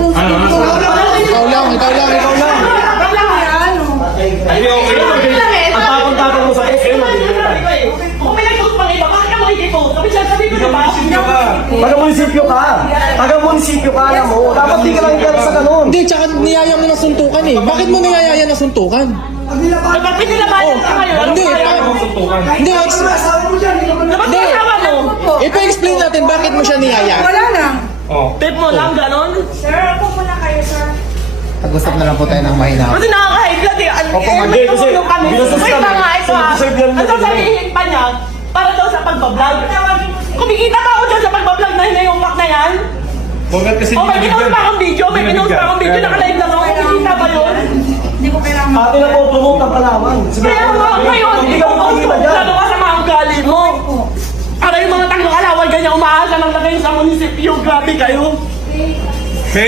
Ikaw lang. Ay, okay. Ang tapang-tapang mo sa SM. Kung may nag-post pang iba, bakit ka mo hindi post? Sabi ko na ba? Taga-munisipyo ka. Taga-munisipyo ka, alam mo. Dapat di ka lang galit sa ganun. Hindi, tsaka niyaya mo na suntukan eh. Bakit mo niyayaya na suntukan? Dapat pinilabayan ka ngayon. Hindi, hindi, Dapat kasama mo. ipa-explain natin bakit mo siya niyaya. Wala lang. Tip mo lang, ganon. Sir, ako muna kayo, sir. Pag-usap na lang po tayo ng mahina. Kasi nakaka-high blood eh. May tumulong kami. Wait lang nga, ito ha. Ang sasabihin pa niya, para daw sa pagbablog. Kumikita pa ako dyan sa pagbablog na hinayumpak na yan. O may pinost pa akong video, naka-live lang ako. Kumikita ba yun? Hindi ko kailangan. Ate na po, promote ang Palawan. Kaya nga, ngayon, ikaw po, lalo ka sa mga ugali mo. Para yung mga taga-Kalaway, ganyan umaasa ng lagay sa munisipyo. Grabe kayo.